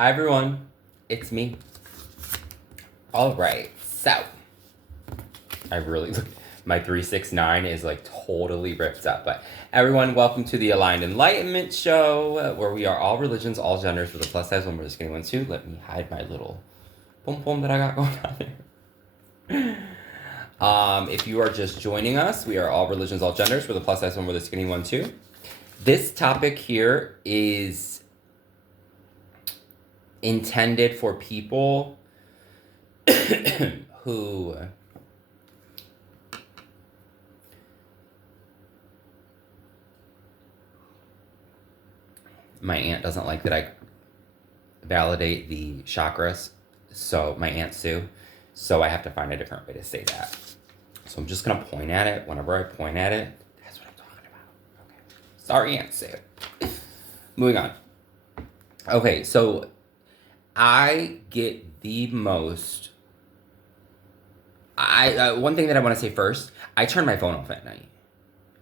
Hi everyone, it's me. All right, so I really my 369 is like totally ripped up. But everyone, welcome to the Aligned Enlightenment Show, where we are all religions, all genders, with a plus size one. We're just getting one too. Let me hide my little pom pom that I got going on there. If you are just joining us, we are all religions, all genders, with a plus size one, with a skinny one too. This topic here is intended for people who my aunt doesn't like that I validate the chakras, so my Aunt Sue, so I have to find a different way to say that. So I'm just gonna point at it. Whenever I point at it, that's what I'm talking about. Okay. Sorry, Aunt Sue. Moving on. Okay, so I get the most. One thing that I want to say first, I turn my phone off at night.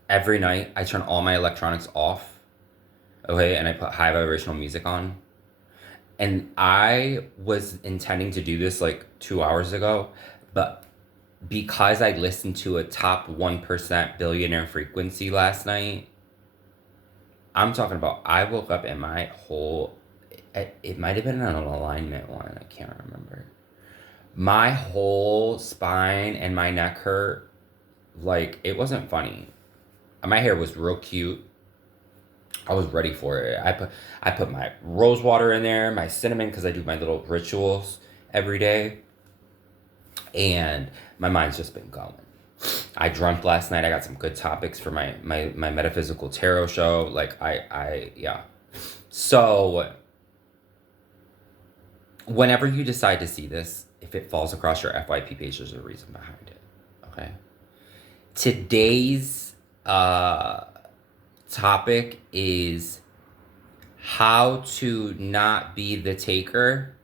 Every night, I turn all my electronics off. Okay, and I put high vibrational music on. And I was intending to do this like 2 hours ago, but because I listened to a top 1% billionaire frequency last night, I'm talking about, I woke up and my whole, it might have been an alignment one, I can't remember. My whole spine and my neck hurt. Like, it wasn't funny. My hair was real cute. I was ready for it. I put my rose water in there, my cinnamon, because I do my little rituals every day. And my mind's just been going. I dreamt last night. I got some good topics for my metaphysical tarot show. Like, yeah. So, whenever you decide to see this, if it falls across your FYP page, there's a reason behind it. Okay? Today's topic is how to not be the taker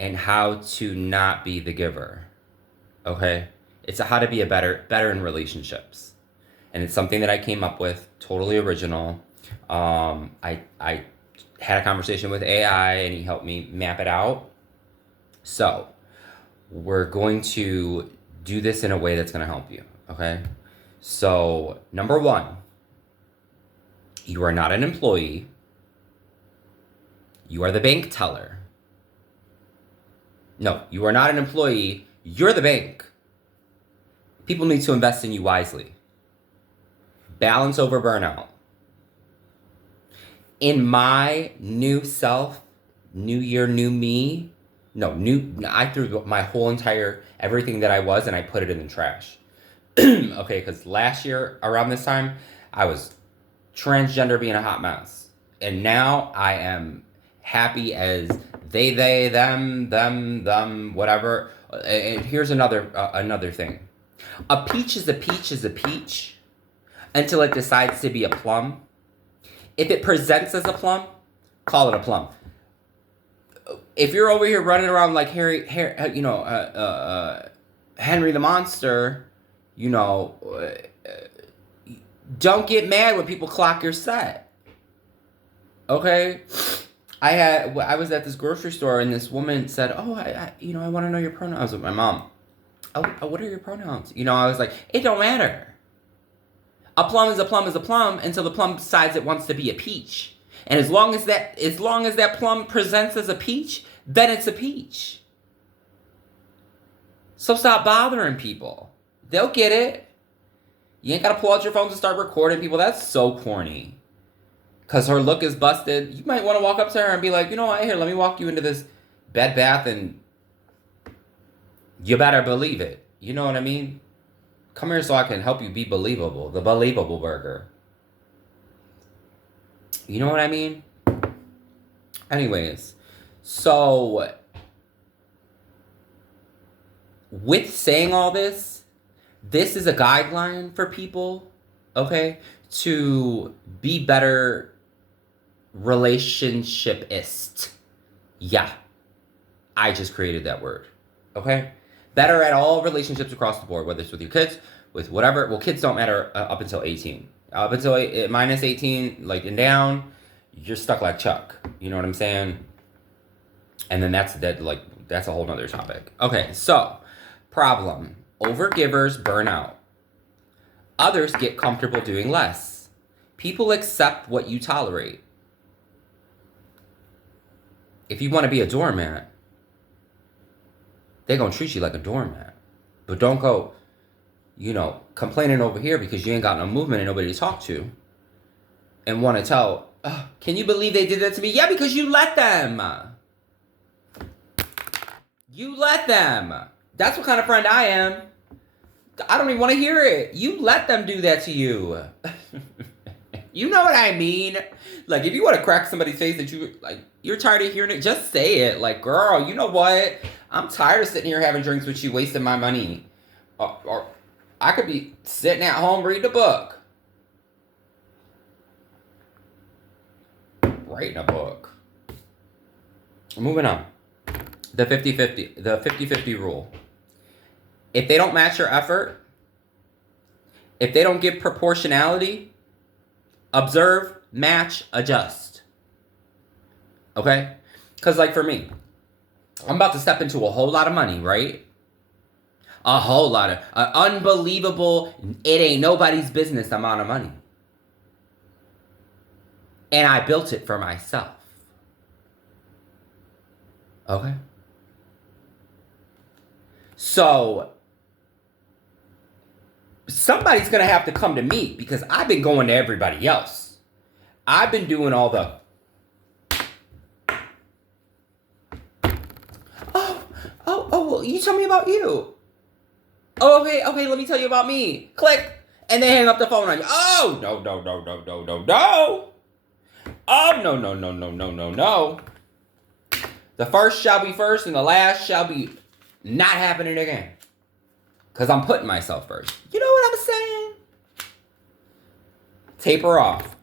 and how to not be the giver. Okay? It's how to be better in relationships. And it's something that I came up with, totally original. I had a conversation with AI and he helped me map it out. So, we're going to do this in a way that's going to help you, okay? So, number one, you are not an employee. You are the bank teller. No, you are not an employee. You're the bank. People need to invest in you wisely. Balance over burnout. In my new self, new year, new me, I threw my whole entire, everything that I was, and I put it in the trash. Okay, because last year, around this time, I was transgender being a hot mess. And now I am happy as they, them, whatever. And here's another thing. A peach is a peach until it decides to be a plum. If it presents as a plum, call it a plum. If you're over here running around like Henry the Monster, don't get mad when people clock your set. Okay? I was at this grocery store and this woman said, "Oh, I want to know your pronouns." I was with my mom. Oh, what are your pronouns? I was like, it don't matter. A plum is a plum is a plum until the plum decides it wants to be a peach. And as long as that plum presents as a peach, then it's a peach. So stop bothering people. They'll get it. You ain't got to pull out your phones and start recording people. That's so corny. Because her look is busted. You might want to walk up to her and be like, here, let me walk you into this Bed Bath and you better believe it. You know what I mean? Come here so I can help you be believable. The believable burger. You know what I mean? Anyways, so with saying all this, this is a guideline for people, okay, to be better relationshipist. Yeah, I just created that word, okay? Better at all relationships across the board, whether it's with your kids, with whatever. Well, kids don't matter up until 18. Up until minus 18, like and down, you're stuck like Chuck. You know what I'm saying? And then that's a whole nother topic. Okay, so problem. Overgivers burn out. Others get comfortable doing less. People accept what you tolerate. If you want to be a doormat, they're going to treat you like a doormat. But don't go, complaining over here because you ain't got no movement and nobody to talk to. And want to tell, can you believe they did that to me? Yeah, because you let them. You let them. That's what kind of friend I am. I don't even want to hear it. You let them do that to you. You know what I mean? Like, if you want to crack somebody's face that you're tired of hearing it, just say it. Like, girl, you know what? I'm tired of sitting here having drinks with you, wasting my money. Or I could be sitting at home reading a book. Writing a book. Moving on. The 50-50 rule. If they don't match your effort, if they don't give proportionality, observe, match, adjust. Okay? Because like for me, I'm about to step into a whole lot of money, right? A whole lot of unbelievable, it ain't nobody's business amount of money. And I built it for myself. Okay? So, somebody's going to have to come to me because I've been going to everybody else. I've been doing all the, well, you tell me about you. Oh, okay, let me tell you about me. Click. And they hang up the phone on you. Oh, no. Oh, no. The first shall be first and the last shall be not happening again. Because I'm putting myself first. You know what I'm saying? Taper off.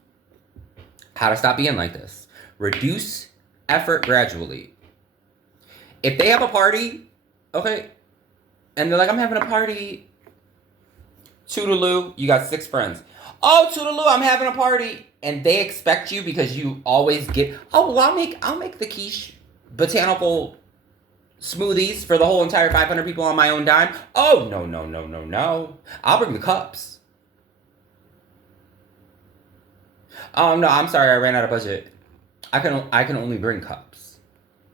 How to stop being like this. Reduce effort gradually. If they have a party, okay, and they're like, I'm having a party. Toodaloo, you got 6 friends. Oh, toodaloo, I'm having a party. And they expect you because you always get, I'll make the quiche botanical smoothies for the whole entire 500 people on my own dime. Oh, no. I'll bring the cups. Oh, no, I'm sorry, I ran out of budget. I can only bring cups.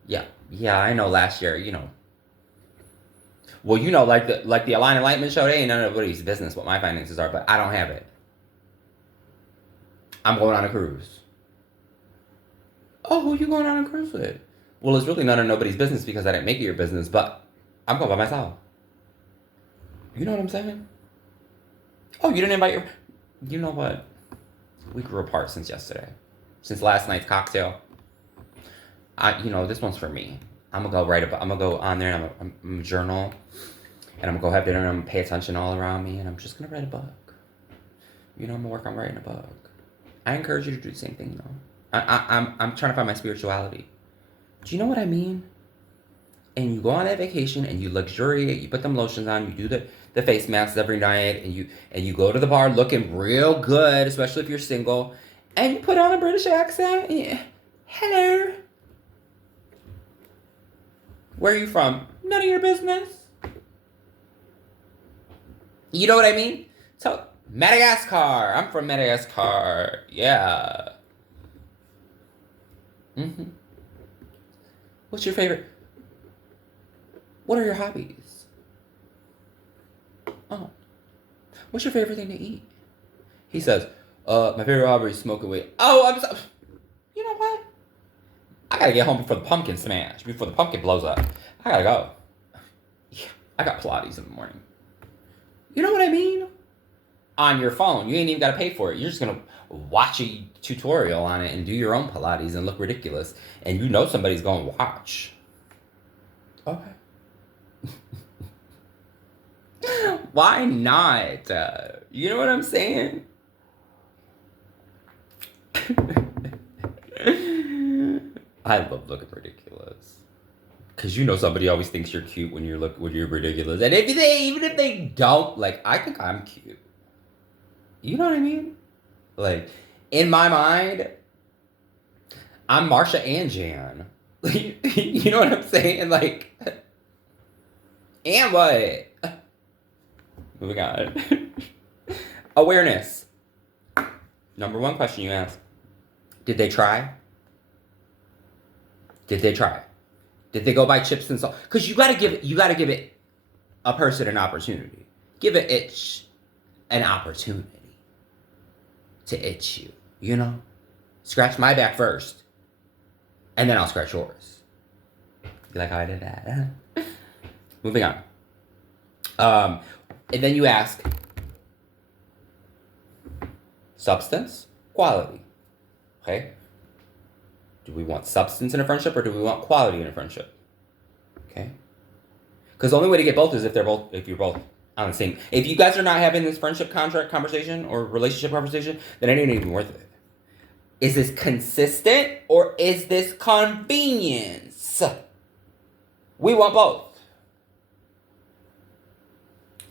Yeah, I know last year, Well, like the Aligned Enlightenment Show, they ain't none of nobody's business what my finances are, but I don't have it. I'm going on a cruise. Oh, who you going on a cruise with? Well, it's really none of nobody's business because I didn't make it your business, but I'm going by myself. You know what I'm saying? Oh, you didn't invite your... You know what? We grew apart since yesterday. Since last night's cocktail. This one's for me. I'm gonna go on there and I'm gonna journal. And I'm gonna go have dinner and I'm gonna pay attention all around me and I'm just gonna write a book. I'm gonna work on writing a book. I encourage you to do the same thing, I'm trying to find my spirituality. Do you know what I mean? And you go on that vacation and you luxuriate, you put them lotions on, you do the face masks every night, and you go to the bar looking real good, especially if you're single, and you put on a British accent. Hello. Where are you from? None of your business. You know what I mean? So, Madagascar. I'm from Madagascar. Yeah. Mm-hmm. What's your favorite? What are your hobbies? Oh. What's your favorite thing to eat? He says, my favorite hobby is smoking weed. Oh, I'm so... You know what? I gotta get home before the pumpkin smash. Before the pumpkin blows up. I gotta go. Yeah, I got Pilates in the morning. You know what I mean? On your phone. You ain't even gotta pay for it. You're just gonna watch a tutorial on it and do your own Pilates and look ridiculous. And somebody's gonna watch. Okay. Why not? You know what I'm saying? I love looking ridiculous. Because somebody always thinks you're cute when you're ridiculous. And even if they don't, I think I'm cute. You know what I mean? In my mind, I'm Marsha and Jan. You know what I'm saying? Like, and what? Moving on. Awareness. Number one question you ask. Did they try? Did they try? Did they go buy chips and salt? Because you gotta give it a person an opportunity. Give it itch an opportunity to itch you. You know? Scratch my back first. And then I'll scratch yours. You like how I did that? Huh? Moving on. And then you ask, substance, quality. Okay? Do we want substance in a friendship or do we want quality in a friendship? Okay? Because the only way to get both is if you're both on the same. If you guys are not having this friendship contract conversation or relationship conversation, then it ain't even worth it. Is this consistent or is this convenience? We want both.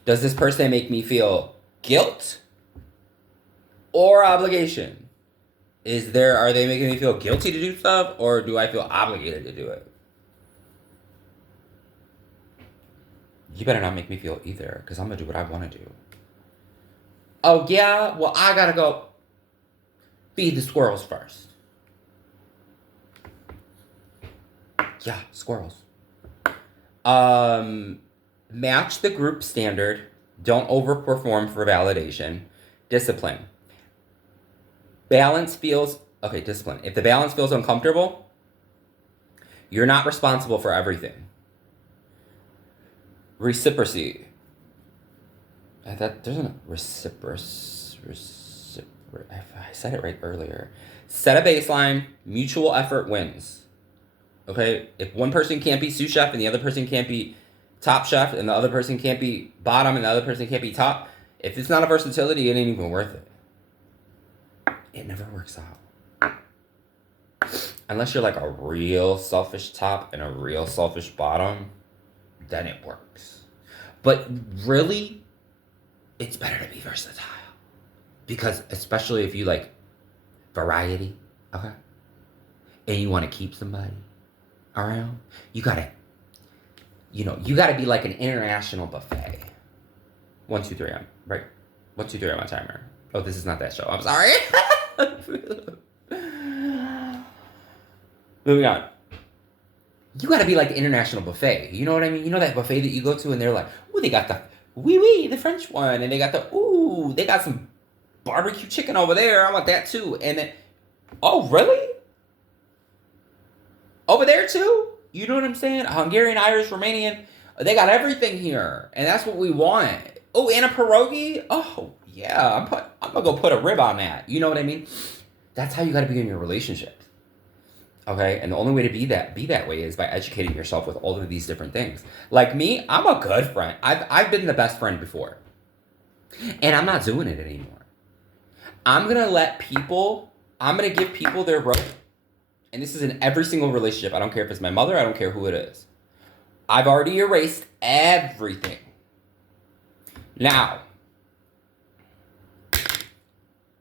Does this person make me feel guilt or obligation? Are they making me feel guilty to do stuff or do I feel obligated to do it? You better not make me feel either because I'm going to do what I want to do. Oh, yeah? Well, I got to go feed the squirrels first. Yeah, squirrels. Match the group standard. Don't overperform for validation. Discipline. Discipline. If the balance feels uncomfortable, you're not responsible for everything. Reciprocity. There's a I said it right earlier. Set a baseline. Mutual effort wins. Okay? If one person can't be sous chef and the other person can't be top chef and the other person can't be bottom and the other person can't be top, if it's not a versatility, it ain't even worth it. It never works out. Unless you're like a real selfish top and a real selfish bottom, then it works. But really, it's better to be versatile. Because especially if you like variety, okay? And you want to keep somebody around, you gotta be like an international buffet. 1, 2, 3, I'm right. 1, 2, 3 on my timer. Oh, this is not that show. I'm sorry. Moving on. You gotta be like an international buffet. You know what I mean? You know that buffet that you go to and they're like, ooh, they got the the French one, and they got they got some barbecue chicken over there. I want that too. And then, oh, really? Over there too? You know what I'm saying? Hungarian, Irish, Romanian. They got everything here. And that's what we want. Oh, and a pierogi? Oh, yeah. I'm going to go put a rib on that. You know what I mean? That's how you got to be in your relationship. Okay? And the only way to be that way is by educating yourself with all of these different things. Like me, I'm a good friend. I've been the best friend before. And I'm not doing it anymore. I'm going to give people their rope. And this is in every single relationship. I don't care if it's my mother. I don't care who it is. I've already erased everything. Now,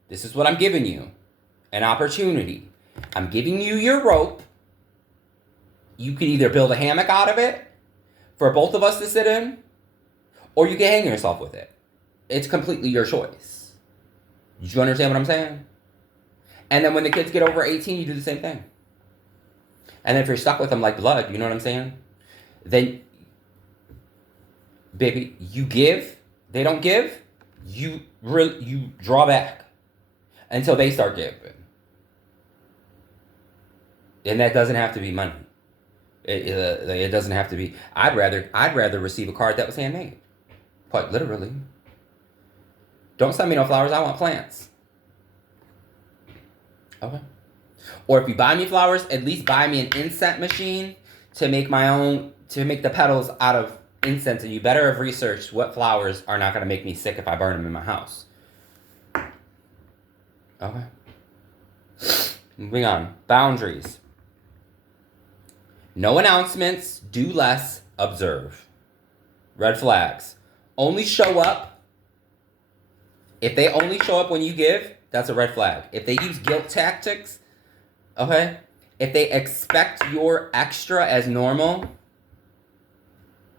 this is what I'm giving you. An opportunity. I'm giving you your rope. You can either build a hammock out of it for both of us to sit in, or you can hang yourself with it. It's completely your choice. Do you understand what I'm saying? And then when the kids get over 18, you do the same thing. And if you're stuck with them like blood, you know what I'm saying? Then, baby, you give, they don't give, you draw back until they start giving. And that doesn't have to be money. It doesn't have to be. I'd rather receive a card that was handmade. Quite literally. Don't send me no flowers. I want plants. Okay. Or if you buy me flowers, at least buy me an incense machine to make the petals out of incense. And you better have researched what flowers are not going to make me sick if I burn them in my house. Okay. Moving on. Boundaries. No announcements. Do less. Observe. Red flags. Only show up. If they only show up when you give, that's a red flag. If they use guilt tactics, okay, If they expect your extra as normal,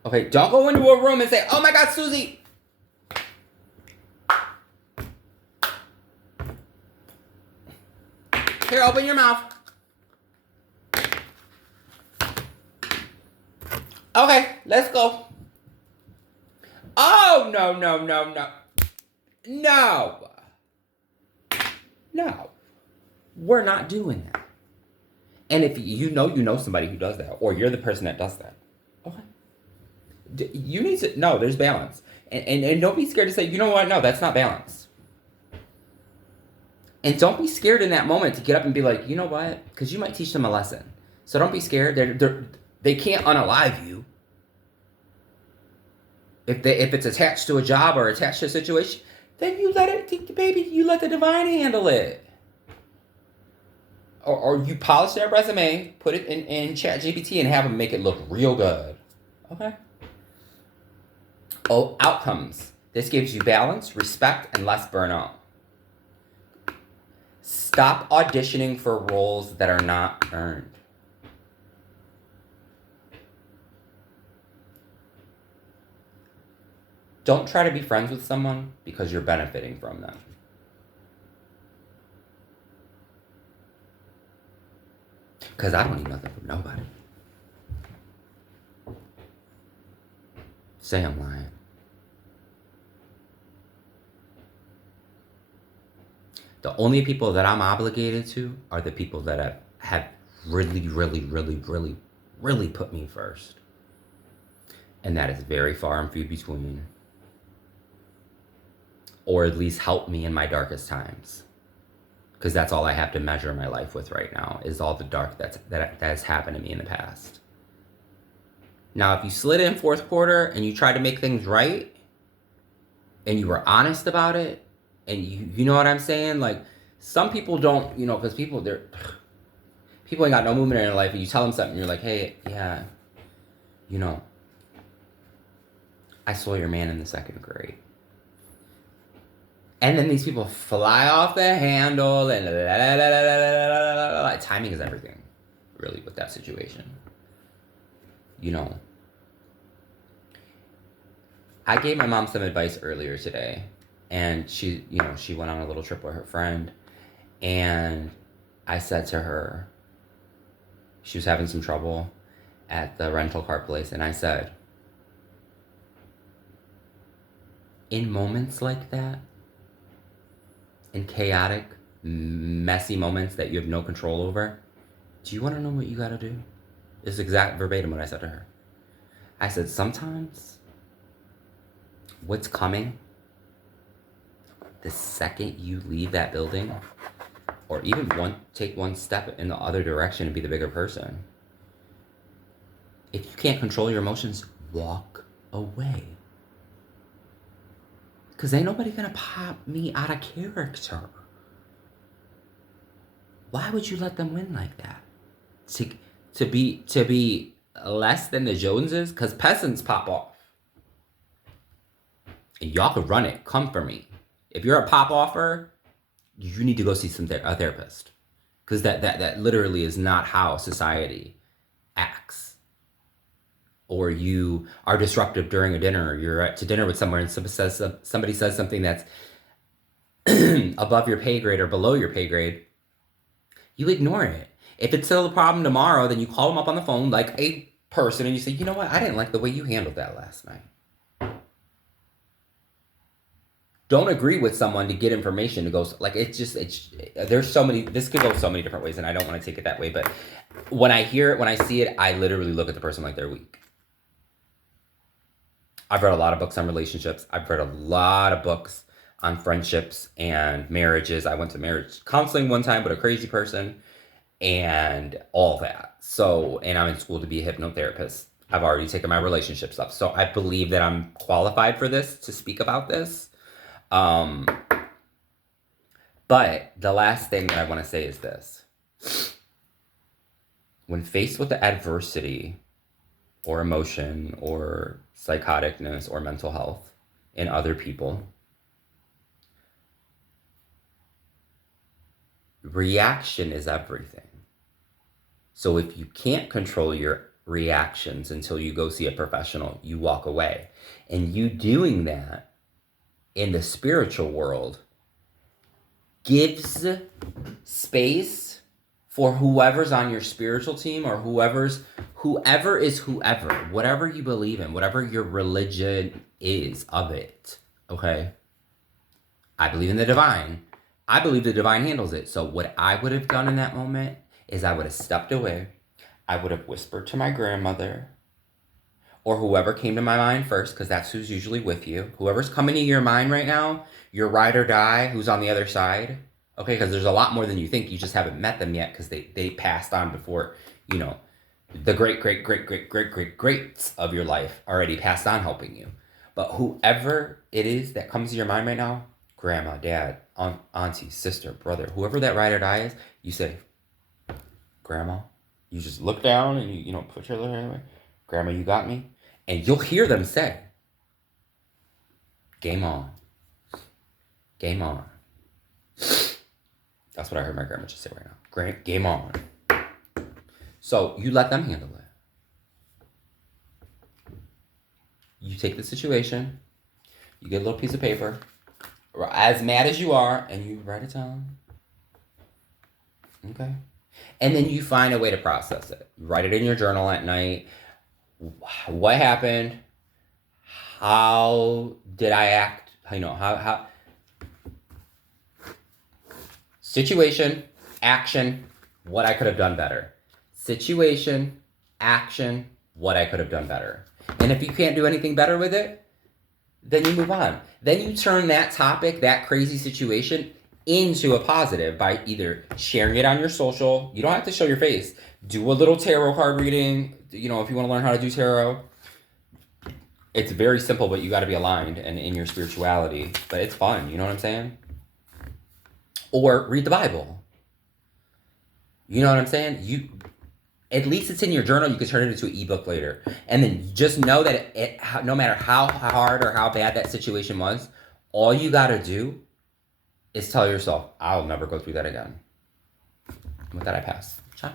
okay, don't go into a room and say, oh my God, Susie. Here, open your mouth. Okay, let's go. Oh, no. No. We're not doing that. And if you know somebody who does that, or you're the person that does that, okay. You need to, no, there's balance. And don't be scared to say, you know what, no, that's not balance. And don't be scared in that moment to get up and be like, you know what, because you might teach them a lesson. So don't be scared. They can't unalive you. If it's attached to a job or attached to a situation, then you let it, baby, you let the divine handle it. Or you polish their resume, put it in ChatGPT and have them make it look real good. Okay? Oh, outcomes. This gives you balance, respect, and less burnout. Stop auditioning for roles that are not earned. Don't try to be friends with someone because you're benefiting from them. Because I don't need nothing from nobody. Say I'm lying. The only people that I'm obligated to are the people that have really put me first. And that is very far and few between. Or at least help me in my darkest times. Because that's all I have to measure my life with right now, is all the dark that has happened to me in the past. Now, if you slid in fourth quarter and you tried to make things right, and you were honest about it, and you know what I'm saying? Like, some people don't, because people ain't got no movement in their life, and you tell them something, you're like, hey, yeah, I saw your man in the second grade. And then these people fly off the handle and timing is everything, really, with that situation. I gave my mom some advice earlier today, and she went on a little trip with her friend, and I said to her, she was having some trouble at the rental car place, and I said, in moments like that, in chaotic, messy moments that you have no control over, do you want to know what you gotta do? It's exact verbatim what I said to her. I said, sometimes what's coming, the second you leave that building, or even take one step in the other direction and be the bigger person, if you can't control your emotions, walk away. Because ain't nobody gonna pop me out of character. Why would you let them win like that? To be less than the Joneses? Because peasants pop off. And y'all could run it. Come for me. If you're a pop offer, you need to go see a therapist. Because that literally is not how society acts. Or you are disruptive during a dinner, or you're to dinner with someone and somebody says something that's above your pay grade or below your pay grade, you ignore it. If it's still a problem tomorrow, then you call them up on the phone like a person and you say, you know what, I didn't like the way you handled that last night. Don't agree with someone to get information to go, like, there's so many, this could go so many different ways, and I don't want to take it that way, but when I hear it, when I see it, I literally look at the person like they're weak. I've read a lot of books on relationships. I've read a lot of books on friendships and marriages. I went to marriage counseling one time with a crazy person and all that. So, and I'm in school to be a hypnotherapist. I've already taken my relationship stuff. So I believe that I'm qualified for this, to speak about this. But the last thing that I want to say is this. When faced with the adversity or emotion or psychoticness or mental health in other people, reaction is everything. So if you can't control your reactions until you go see a professional, you walk away. And you doing that in the spiritual world gives space for whoever's on your spiritual team, or whoever is whoever, whatever you believe in, whatever your religion is of it. Okay? I believe in the divine. I believe the divine handles it. So what I would have done in that moment is I would have stepped away. I would have whispered to my grandmother, or whoever came to my mind first, because that's who's usually with you. Whoever's coming to your mind right now, your ride or die, who's on the other side. Okay, because there's a lot more than you think. You just haven't met them yet because they passed on before, you know, the greats of your life already passed on helping you. But whoever it is that comes to your mind right now, grandma, dad, auntie, sister, brother, whoever that ride or die is, you say, grandma, you just look down and you put your little hand away. Grandma, you got me? And you'll hear them say, game on. Game on. That's what I heard my grandma just say right now. Game on. So you let them handle it. You take the situation, you get a little piece of paper, or as mad as you are, and you write it down. Okay? And then you find a way to process it. You write it in your journal at night. What happened? How did I act? How situation, action, what I could have done better. Situation, action, what I could have done better. And if you can't do anything better with it, then you move on. Then you turn that topic, that crazy situation, into a positive by either sharing it on your social. You don't have to show your face. Do a little tarot card reading. If you want to learn how to do tarot. It's very simple, but you got to be aligned and in your spirituality. But it's fun. You know what I'm saying? Or read the Bible. You know what I'm saying? At least it's in your journal. You can turn it into an ebook later. And then just know that no matter how hard or how bad that situation was, all you got to do is tell yourself, I'll never go through that again. With that, I pass. Ciao.